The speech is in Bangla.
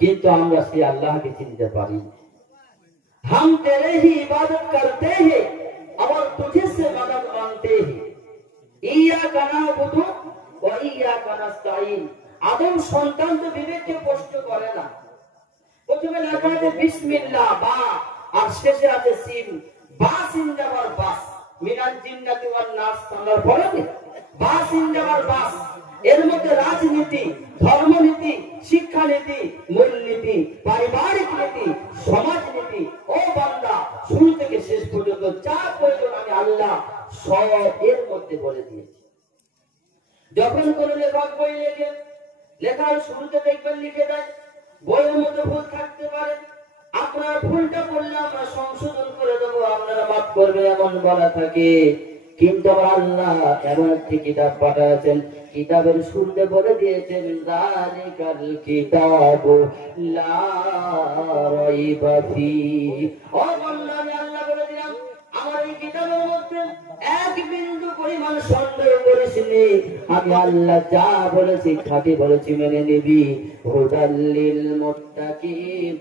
কিন্তু আমরা সেই আল্লাহকে চিনতে পারি। हम तेरे ही इबादत करते हैं और तुझे से मदद मांगते हैं। इय्याका नाअबुदु व इय्याका नस्ताईन। আদম সন্তান তো বিবেককে প্রশ্ন করে না। প্রথমে লেখা আছে বিসমিল্লাহ বা, আর শেষে আছে সিন। বা সিন যাবার বাস, মিনাল জিন্নাতি ওয়ান নাস। আমরা পড়ে বা সিন যাবার বাস। এর মধ্যে রাজনীতি, ধর্মনীতি, শিক্ষানীতি, মূলনীতি, পারিবারিক নীতি, সমাজনীতি। ও বান্দা, শুরু থেকে শেষ পর্যন্ত যা প্রয়োজন আমি আল্লাহ সব এর মধ্যে বলে দিয়েছি। যখন কোন লেখক বই লেখে, লেখার শুরুতে দেখবেন লিখে দেয় বইয়ের মধ্যে ভুল থাকতে পারে, আপনার ভুলটা করলে আমরা সংশোধন করে দেবো, আপনারা মাফ করবে, এমন বলা থাকে। কিন্তু আল্লাহ এমন একটি কিতাব পাঠাচ্ছেন, কিতাবের শুরুতে বলে দিয়েছেন যালিকাল কিতাবু লা রাইবা ফীহি। ও বান্দা, আমি আল্লাহ বলে দিলাম আমার এই কিতাবের মধ্যে এক বিন্দু পরিমাণ সন্দেহ করিস নি। আমি আল্লাহ যা বলেছি খাঁটি বলেছি, মেনে নিবি। হুদাল লিল মুত্তাকিন।